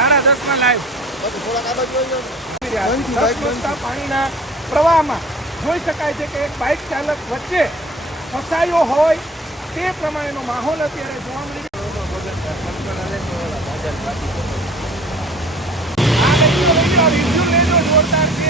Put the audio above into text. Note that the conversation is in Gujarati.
સાડા લાઈવ દસ પાણીના પ્રવાહમાં જોઈ શકાય છે કે એક બાઇક ચાલક વચ્ચે ફસાયો હોય તે પ્રમાણેનો માહોલ અત્યારે જોવા મળી રહ્યો આ જોરદાર છે.